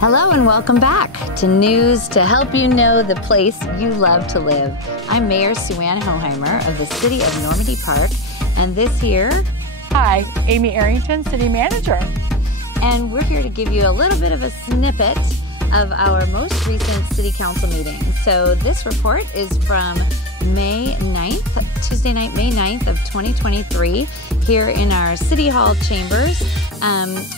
Hello and welcome back to News to help you know the place you love to live. I'm Mayor Sue-Ann Hohimer of the City of Normandy Park, and this here... Hi, Amy Arrington, City Manager. And we're here to give you a little bit of a snippet of our most recent City Council meeting. So this report is from May 9th, Tuesday night, May 9th of 2023, here in our City Hall chambers.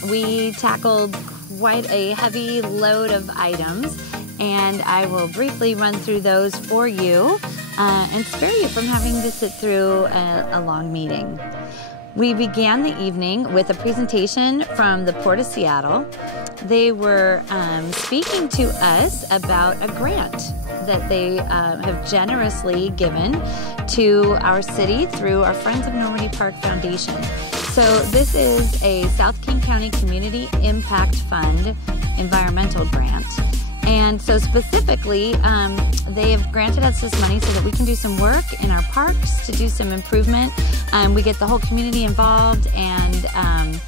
We tackled quite a heavy load of items, and I will briefly run through those for you and spare you from having to sit through a long meeting. We began the evening with a presentation from the Port of Seattle. They were speaking to us about a grant that they have generously given to our city through our Friends of Normandy Park Foundation. So this is a South King County Community Impact Fund environmental grant. And so specifically, they have granted us this money so that we can do some work in our parks to do some improvement. We get the whole community involved, and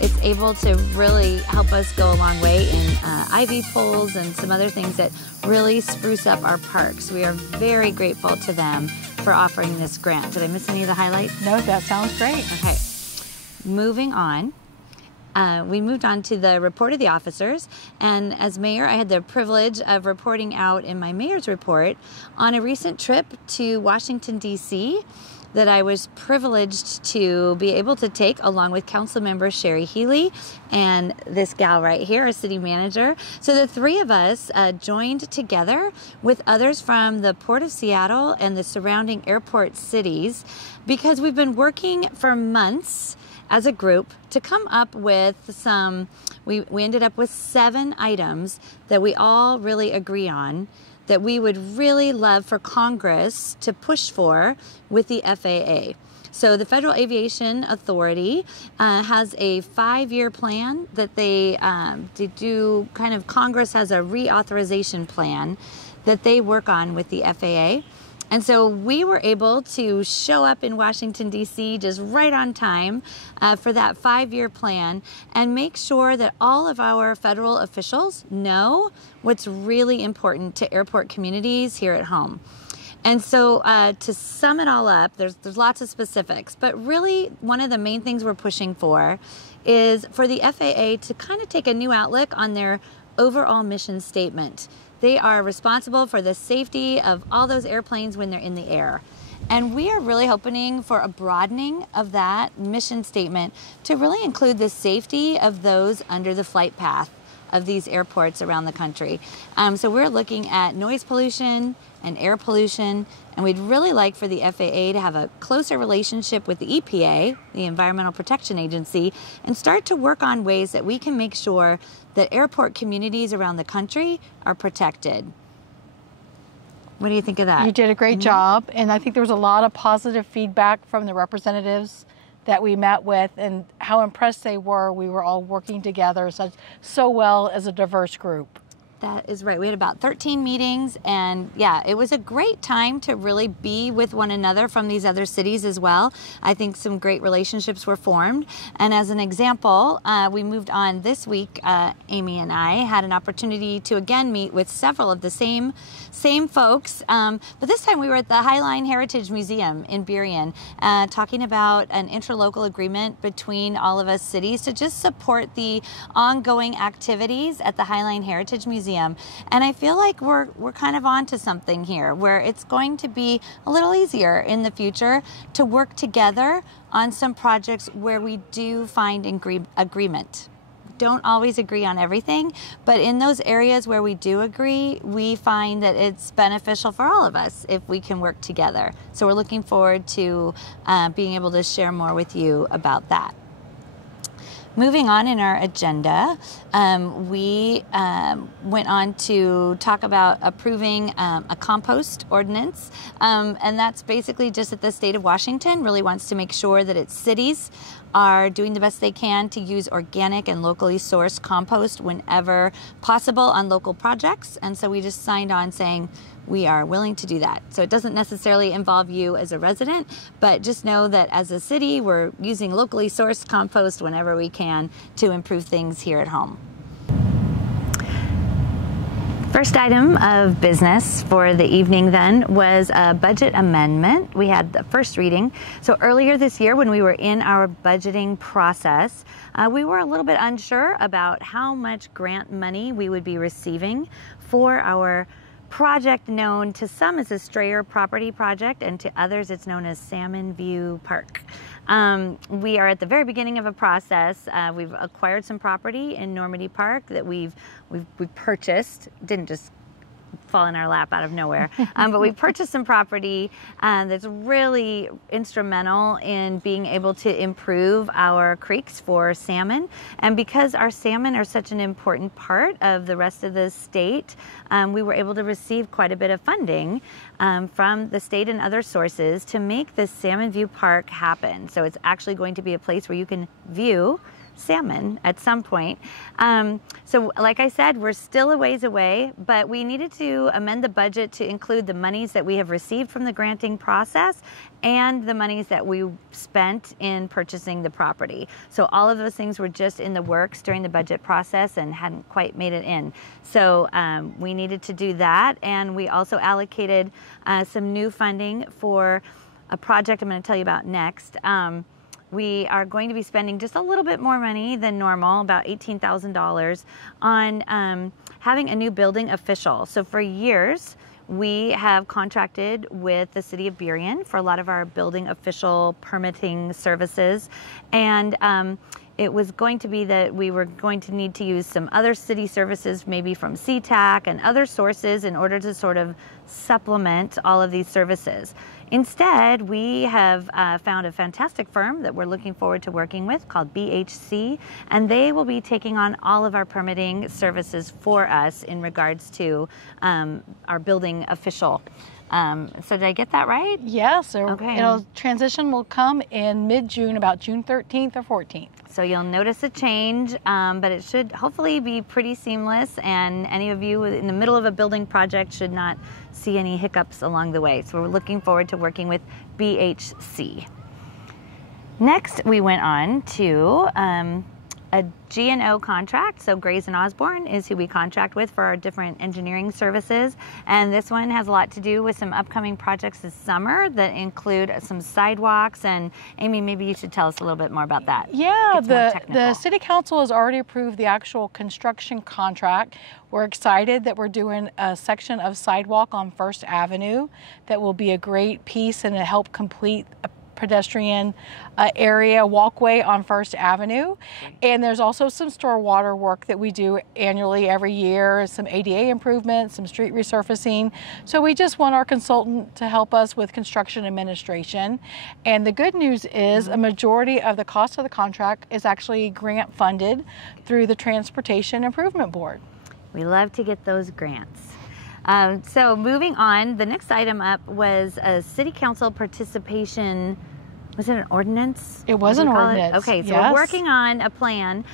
it's able to really help us go a long way in ivy pulls and some other things that really spruce up our parks. We are very grateful to them for offering this grant. Did I miss any of the highlights? No, that sounds great. Okay. Moving on, we moved on to the report of the officers, and as mayor I had the privilege of reporting out in my mayor's report on a recent trip to Washington, D.C. that I was privileged to be able to take along with council member Sherry Healy and this gal right here, our city manager. So the three of us joined together with others from the Port of Seattle and the surrounding airport cities, because we've been working for months as a group to come up with some, we ended up with 7 items that we all really agree on that we would really love for Congress to push for with the FAA. So the Federal Aviation Authority has a 5-year plan that they do, kind of Congress has a reauthorization plan that they work on with the FAA. And so we were able to show up in Washington, D.C. just right on time for that 5-year plan and make sure that all of our federal officials know what's really important to airport communities here at home. And so to sum it all up, there's lots of specifics, but really one of the main things we're pushing for is for the FAA to kind of take a new outlook on their overall mission statement. They are responsible for the safety of all those airplanes when they're in the air. And we are really hoping for a broadening of that mission statement to really include the safety of those under the flight path of these airports around the country. So we're looking at noise pollution and air pollution, and we'd really like for the FAA to have a closer relationship with the EPA, the Environmental Protection Agency, and start to work on ways that we can make sure that airport communities around the country are protected. What do you think of that? You did a great job, and I think there was a lot of positive feedback from the representatives that we met with, and how impressed they were. We were all working together so well as a diverse group. That is right. We had about 13 meetings, and yeah, it was a great time to really be with one another from these other cities as well. I think some great relationships were formed. And as an example, we moved on this week. Amy and I had an opportunity to again meet with several of the same folks, but this time we were at the Highline Heritage Museum in Burien, talking about an interlocal agreement between all of us cities to just support the ongoing activities at the Highline Heritage Museum. And I feel like we're kind of onto something here, where it's going to be a little easier in the future to work together on some projects where we do find agreement. Don't always agree on everything, but in those areas where we do agree, we find that it's beneficial for all of us if we can work together. So we're looking forward to being able to share more with you about that. Moving on in our agenda, we went on to talk about approving a compost ordinance, and that's basically just that the state of Washington really wants to make sure that its cities are doing the best they can to use organic and locally sourced compost whenever possible on local projects. And so we just signed on saying we are willing to do that. So it doesn't necessarily involve you as a resident, but just know that as a city, we're using locally sourced compost whenever we can to improve things here at home. First item of business for the evening then was a budget amendment. We had the first reading. So earlier this year when we were in our budgeting process, we were a little bit unsure about how much grant money we would be receiving for our project known to some as a Strayer property project, and to others it's known as Salmon View Park. We are at the very beginning of a process. We've acquired some property in Normandy Park that we've purchased. Didn't just fall in our lap out of nowhere. But we purchased some property that's really instrumental in being able to improve our creeks for salmon. And because our salmon are such an important part of the rest of the state, we were able to receive quite a bit of funding from the state and other sources to make this Salmon View Park happen. So it's actually going to be a place where you can view salmon at some point. So like I said, we're still a ways away, but we needed to amend the budget to include the monies that we have received from the granting process and the monies that we spent in purchasing the property. So all of those things were just in the works during the budget process and hadn't quite made it in. So we needed to do that, and we also allocated some new funding for a project I'm going to tell you about next. We are going to be spending just a little bit more money than normal, about $18,000, on having a new building official. So for years, we have contracted with the city of Burien for a lot of our building official permitting services. And it was going to be that we were going to need to use some other city services, maybe from CTAC and other sources, in order to sort of supplement all of these services. Instead, we have found a fantastic firm that we're looking forward to working with called BHC, and they will be taking on all of our permitting services for us in regards to our building official. So did I get that right? Yes. So okay. Transition will come in mid-June, about June 13th or 14th. So you'll notice a change, but it should hopefully be pretty seamless, and any of you in the middle of a building project should not see any hiccups along the way. So we're looking forward to working with BHC. Next, we went on to a G&O contract. So Grays and Osborne is who we contract with for our different engineering services. And this one has a lot to do with some upcoming projects this summer that include some sidewalks. And Amy, maybe you should tell us a little bit more about that. Yeah, the City Council has already approved the actual construction contract. We're excited that we're doing a section of sidewalk on First Avenue that will be a great piece and to help complete a pedestrian area walkway on First Avenue. And there's also some stormwater work that we do annually every year, some ADA improvements, some street resurfacing. So we just want our consultant to help us with construction administration. And the good news is a majority of the cost of the contract is actually grant funded through the Transportation Improvement Board. We love to get those grants. So moving on, the next item up was a City Council participation. Was it an ordinance? It was an ordinance. Okay, so yes. We're working on a plan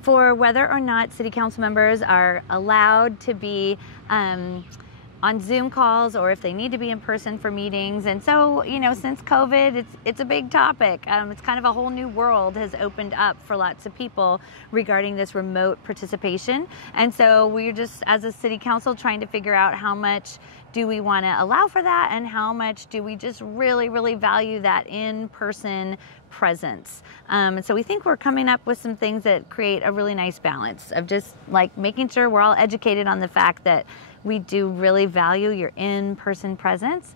for whether or not City Council members are allowed to be on Zoom calls, or if they need to be in person for meetings. And so, you know, since COVID, it's a big topic. It's kind of a whole new world has opened up for lots of people regarding this remote participation. And so we're just, as a city council, trying to figure out how much do we want to allow for that, and how much do we just really, really value that in-person presence. And so we think we're coming up with some things that create a really nice balance of just like making sure we're all educated on the fact that we do really value your in-person presence,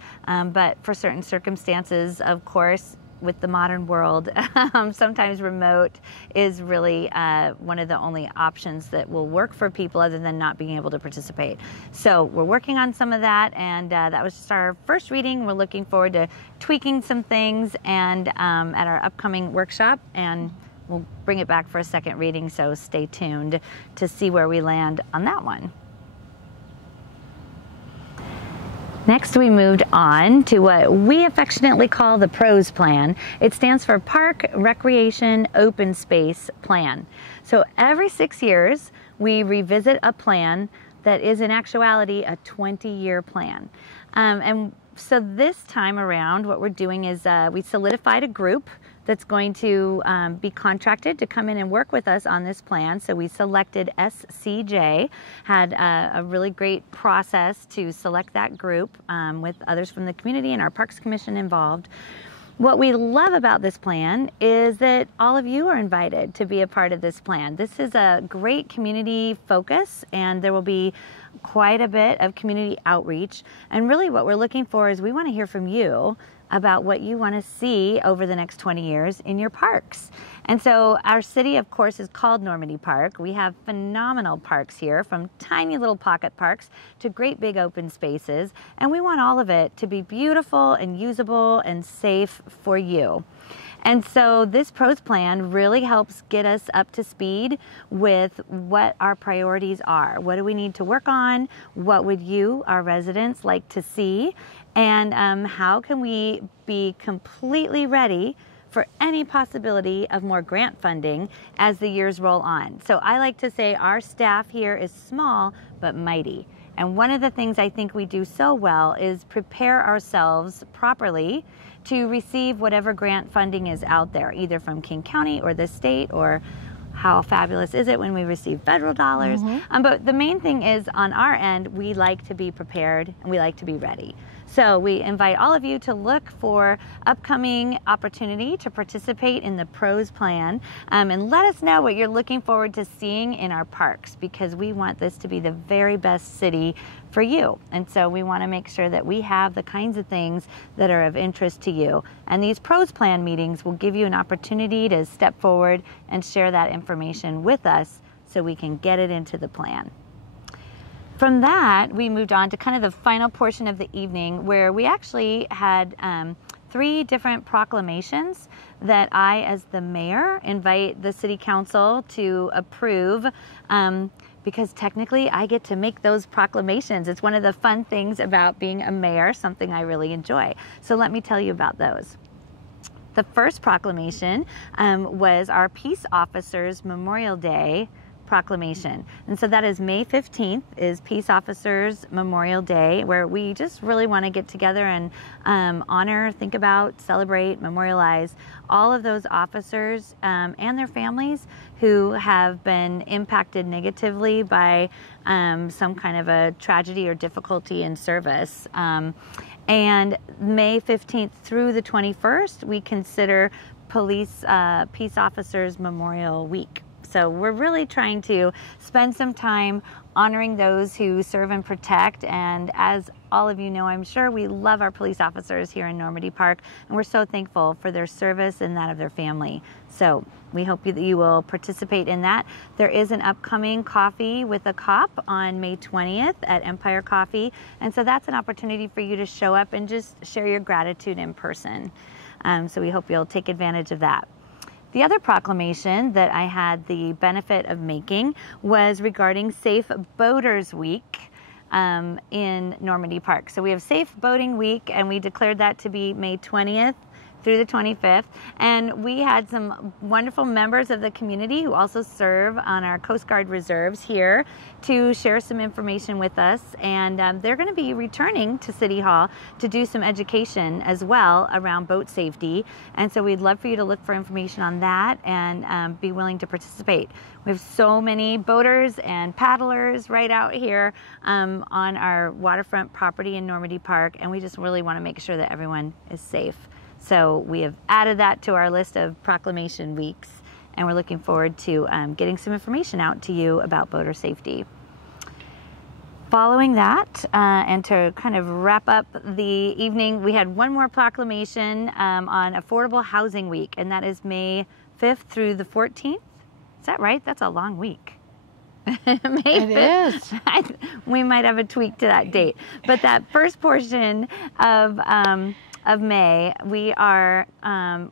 but for certain circumstances, of course, with the modern world, sometimes remote is really one of the only options that will work for people other than not being able to participate. So we're working on some of that, and that was just our first reading. We're looking forward to tweaking some things and at our upcoming workshop, and we'll bring it back for a second reading, so stay tuned to see where we land on that one. Next, we moved on to what we affectionately call the PROS plan. It stands for Park Recreation Open Space Plan. So every 6 years, we revisit a plan that is in actuality a 20-year plan. And so this time around, what we're doing is we solidified a group that's going to be contracted to come in and work with us on this plan. So we selected SCJ, had a really great process to select that group with others from the community and our Parks Commission involved. What we love about this plan is that all of you are invited to be a part of this plan. This is a great community focus, and there will be quite a bit of community outreach. And really what we're looking for is we want to hear from you about what you want to see over the next 20 years in your parks. And so our city, of course, is called Normandy Park. We have phenomenal parks here, from tiny little pocket parks to great big open spaces. And we want all of it to be beautiful and usable and safe for you. And so this PROS plan really helps get us up to speed with what our priorities are. What do we need to work on? What would you, our residents, like to see? And how can we be completely ready for any possibility of more grant funding as the years roll on? So I like to say our staff here is small but mighty. And one of the things I think we do so well is prepare ourselves properly to receive whatever grant funding is out there, either from King County or the state, or how fabulous is it when we receive federal dollars. But the main thing is, on our end, we like to be prepared and we like to be ready. So we invite all of you to look for upcoming opportunity to participate in the PROS plan, and let us know what you're looking forward to seeing in our parks, because we want this to be the very best city for you. And so we want to make sure that we have the kinds of things that are of interest to you. And these PROS plan meetings will give you an opportunity to step forward and share that information with us so we can get it into the plan. From that, we moved on to kind of the final portion of the evening, where we actually had 3 different proclamations that I, as the mayor, invite the city council to approve, because technically I get to make those proclamations. It's one of the fun things about being a mayor, something I really enjoy. So let me tell you about those. The first proclamation was our Peace Officers Memorial Day proclamation. And so that is May 15th is Peace Officers Memorial Day, where we just really want to get together and honor, think about, celebrate, memorialize all of those officers and their families who have been impacted negatively by some kind of a tragedy or difficulty in service. And May 15th through the 21st, we consider Peace Officers Memorial Week. So we're really trying to spend some time honoring those who serve and protect. And as all of you know, I'm sure, we love our police officers here in Normandy Park, and we're so thankful for their service and that of their family. So we hope that you will participate in that. There is an upcoming Coffee with a Cop on May 20th at Empire Coffee. And so that's an opportunity for you to show up and just share your gratitude in person. So we hope you'll take advantage of that. The other proclamation that I had the benefit of making was regarding Safe Boaters Week in Normandy Park. So we have Safe Boating Week, and we declared that to be May 20th through the 25th. And we had some wonderful members of the community who also serve on our Coast Guard reserves here to share some information with us. And they're going to be returning to City Hall to do some education as well around boat safety. And so we'd love for you to look for information on that and be willing to participate. We have so many boaters and paddlers right out here on our waterfront property in Normandy Park, and we just really want to make sure that everyone is safe. So we have added that to our list of proclamation weeks, and we're looking forward to getting some information out to you about boater safety. Following that, and to kind of wrap up the evening, we had one more proclamation on Affordable Housing Week, and that is May 5th through the 14th. Is that right? That's a long week. May 5th. It is. We might have a tweak to that date. But that first portion of May, we are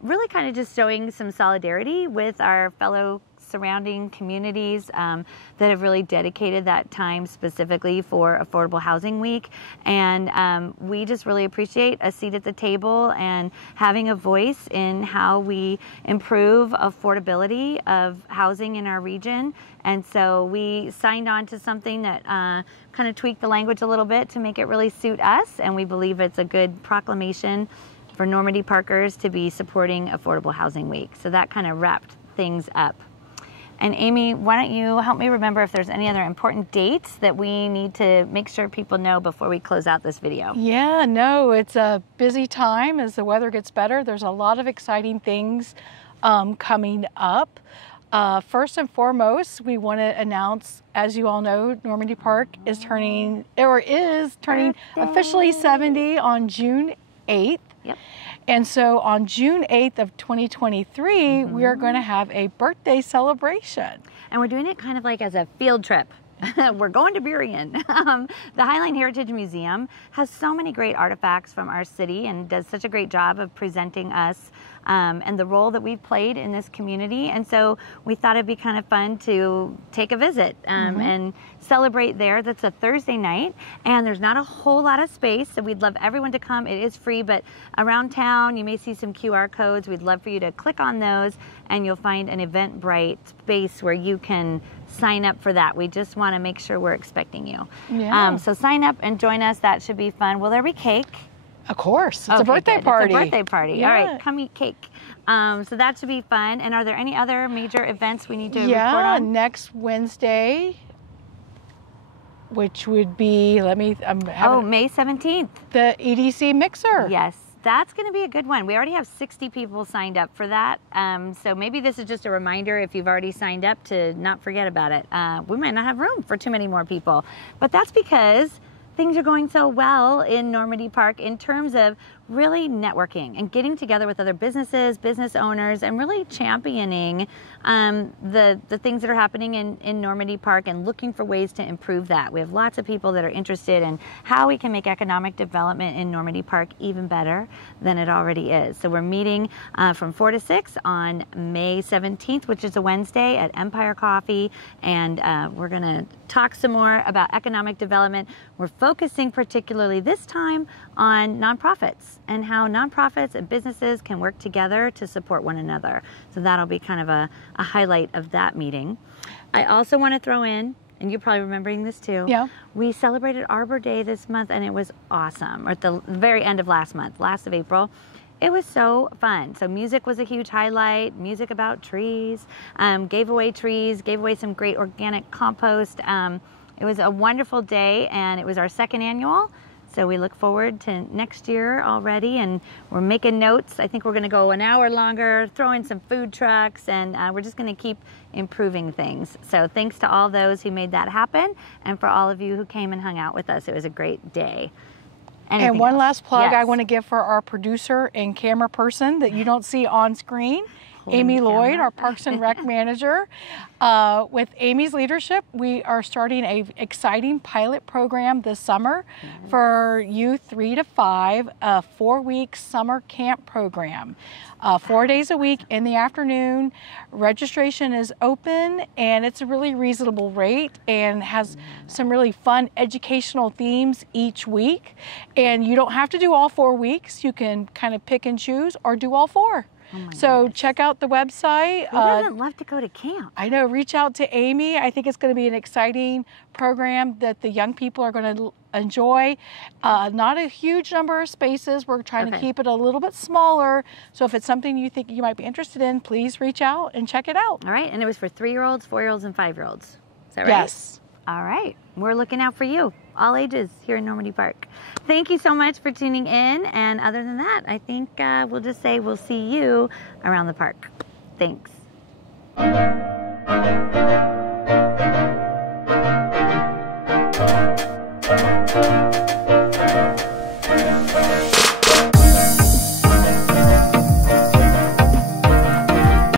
really kind of just showing some solidarity with our fellow surrounding communities that have really dedicated that time specifically for Affordable Housing Week. And we just really appreciate a seat at the table and having a voice in how we improve affordability of housing in our region. And so we signed on to something that kind of tweaked the language a little bit to make it really suit us. And we believe it's a good proclamation for Normandy Parkers to be supporting Affordable Housing Week. So that kind of wrapped things up. And Amy, why don't you help me remember if there's any other important dates that we need to make sure people know before we close out this video? Yeah, no, it's a busy time as the weather gets better. There's a lot of exciting things coming up. First and foremost, we want to announce, as you all know, Normandy Park is turning officially 70 on June 8th. Yep. And so on June 8th of 2023, we are going to have a birthday celebration. And we're doing it kind of like as a field trip. We're going to Burien. The Highline Heritage Museum has so many great artifacts from our city and does such a great job of presenting us and the role that we've played in this community. And so we thought it'd be kind of fun to take a visit and celebrate there. That's a Thursday night, and there's not a whole lot of space, so we'd love everyone to come. It is free, but around town you may see some QR codes. We'd love for you to click on those, and you'll find an Eventbrite space where you can sign up for that. We just want to make sure we're expecting you. Yeah. So sign up and join us. That should be fun. Will there be cake? Of course. It's Okay, a birthday good. party. It's a birthday party. Yeah. All right, come eat cake. So that should be fun. And are there any other major events we need to report on? Next Wednesday, which would be, May 17th. The EDC mixer. Yes, that's going to be a good one. We already have 60 people signed up for that. So maybe this is just a reminder, if you've already signed up, to not forget about it. We might not have room for too many more people, but that's because things are going so well in Normandy Park in terms of really networking and getting together with other businesses, business owners, and really championing the things that are happening in Normandy Park and looking for ways to improve that. We have lots of people that are interested in how we can make economic development in Normandy Park even better than it already is. So we're meeting from 4 to 6 on May 17th, which is a Wednesday, at Empire Coffee, and we're going to talk some more about economic development. We're focusing particularly this time on nonprofits and how nonprofits and businesses can work together to support one another. So that'll be kind of a highlight of that meeting. I also want to throw in, and you're probably remembering this too, we celebrated Arbor Day this month, and it was awesome, or at the very end of last of April. It was so fun. So music was a huge highlight, music about trees, gave away some great organic compost. It was a wonderful day, and it was our second annual. So we look forward to next year already, and we're making notes. I think we're going to go an hour longer, throw in some food trucks, and we're just going to keep improving things. So thanks to all those who made that happen, and for all of you who came and hung out with us. It was a great day. Anything and one else? last plug Yes. I want to give for our producer and camera person that you don't see on screen. Amy Lloyd, our Parks and Rec manager. With Amy's leadership, we are starting an exciting pilot program this summer for youth 3 to 5, a 4-week summer camp program. 4 days a week in the afternoon. Registration is open, and it's a really reasonable rate and has some really fun educational themes each week. And you don't have to do all 4 weeks. You can kind of pick and choose or do all 4. So check out the website. Who doesn't love to go to camp? I know, reach out to Amy. I think it's going to be an exciting program that the young people are going to enjoy. Not a huge number of spaces. We're trying to keep it a little bit smaller. So if it's something you think you might be interested in, please reach out and check it out. All right, and it was for 3-year-olds, 4-year-olds, and 5-year-olds. Is that right? Yes. All right, we're looking out for you, all ages, here in Normandy Park. Thank you so much for tuning in, and other than that, I think we'll just say we'll see you around the park. Thanks.